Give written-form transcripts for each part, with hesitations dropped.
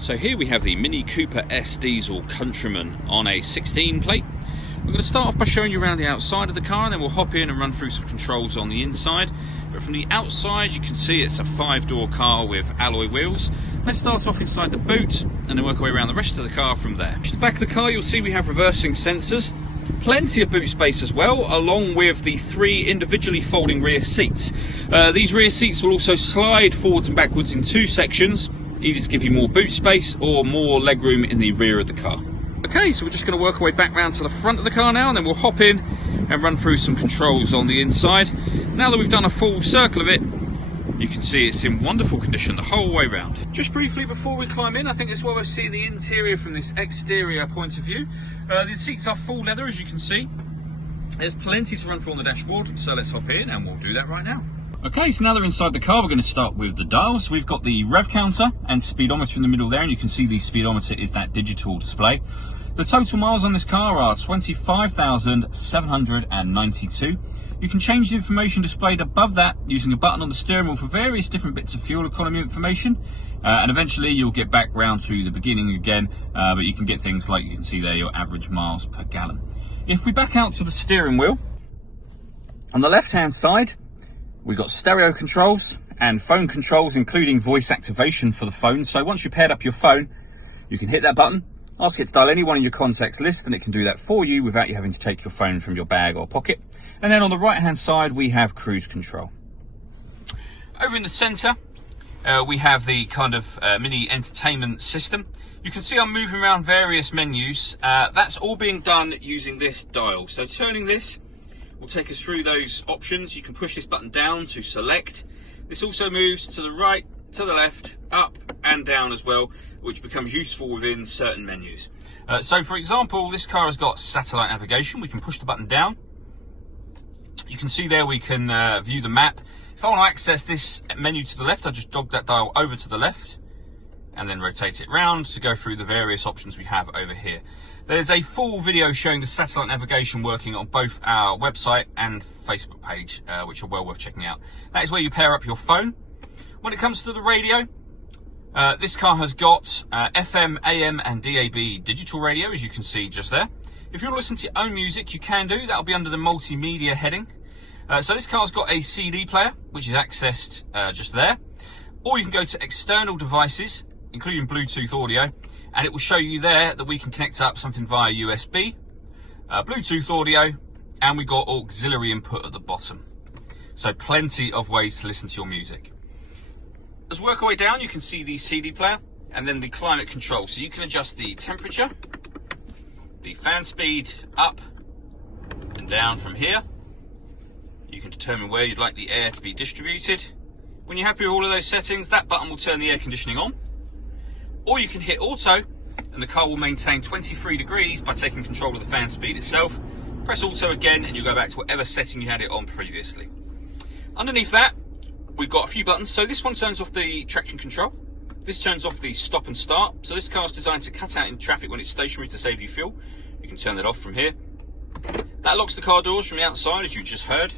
So here we have the Mini Cooper S Diesel Countryman on a 16 plate. We're going to start off by showing you around the outside of the car, and then we'll hop in and run through some controls on the inside. But from the outside you can see it's a 5-door car with alloy wheels. Let's start off inside the boot and then work our way around the rest of the car from there. At the back of the car you'll see we have reversing sensors. Plenty of boot space as well, along with the 3 individually folding rear seats. These rear seats will also slide forwards and backwards in 2 sections, either to give you more boot space or more legroom in the rear of the car. Okay, so we're just going to work our way back round to the front of the car now, and then we'll hop in and run through some controls on the inside. Now that we've done a full circle of it, you can see it's in wonderful condition the whole way round. Just briefly before we climb in, I think it's well worth seeing the interior from this exterior point of view. The seats are full leather, as you can see. There's plenty to run through on the dashboard, so let's hop in and we'll do that right now. Okay, so now that we're inside the car, we're going to start with the dials. We've got the rev counter and speedometer in the middle there, and you can see the speedometer is that digital display. The total miles on this car are 25,792. You can change the information displayed above that using a button on the steering wheel for various different bits of fuel economy information, and eventually you'll get back round to the beginning again, but you can get things like, you can see there, your average miles per gallon. If we back out to the steering wheel, on the left hand side we've got stereo controls and phone controls, including voice activation for the phone. So once you've paired up your phone, you can hit that button, ask it to dial any one of your contacts list, and it can do that for you without you having to take your phone from your bag or pocket. And then on the right hand side we have cruise control. Over in the centre we have the kind of mini entertainment system. You can see I'm moving around various menus. That's all being done using this dial. So turning this will take us through those options. You can push this button down to select. This also moves to the right, to the left, up and down as well, which becomes useful within certain menus. So for example, this car has got satellite navigation. We can push the button down. You can see there we can view the map. If I want to access this menu to the left, I just jog that dial over to the left and then rotate it round to go through the various options we have over here. There's a full video showing the satellite navigation working on both our website and Facebook page, which are well worth checking out. That is where you pair up your phone. When it comes to the radio, this car has got FM, AM and DAB digital radio, as you can see just there. If you want to listen to your own music, you can do. That'll be under the multimedia heading. So this car's got a CD player, which is accessed just there. Or you can go to external devices, including Bluetooth audio, and it will show you there that we can connect up something via USB, Bluetooth audio, and we've got auxiliary input at the bottom. So plenty of ways to listen to your music. As we work our way down, you can see the CD player and then the climate control. So you can adjust the temperature, the fan speed up and down from here. You can determine where you'd like the air to be distributed. When you're happy with all of those settings, that button will turn the air conditioning on. Or you can hit auto and the car will maintain 23 degrees by taking control of the fan speed itself. Press auto again and you'll go back to whatever setting you had it on previously. Underneath that, we've got a few buttons. So this one turns off the traction control. This turns off the stop and start. So this car is designed to cut out in traffic when it's stationary to save you fuel. You can turn that off from here. That locks the car doors from the outside, as you just heard.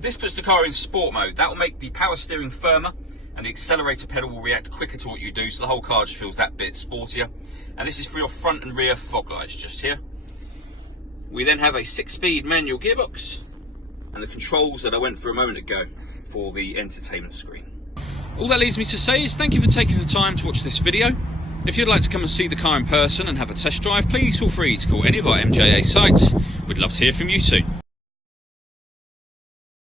This puts the car in sport mode. That will make the power steering firmer and the accelerator pedal will react quicker to what you do, so the whole car just feels that bit sportier. And this is for your front and rear fog lights just here. We then have a 6-speed manual gearbox and the controls that I went through a moment ago for the entertainment screen. All that leaves me to say is thank you for taking the time to watch this video. If you'd like to come and see the car in person and have a test drive, please feel free to call any of our MJA sites. We'd love to hear from you soon.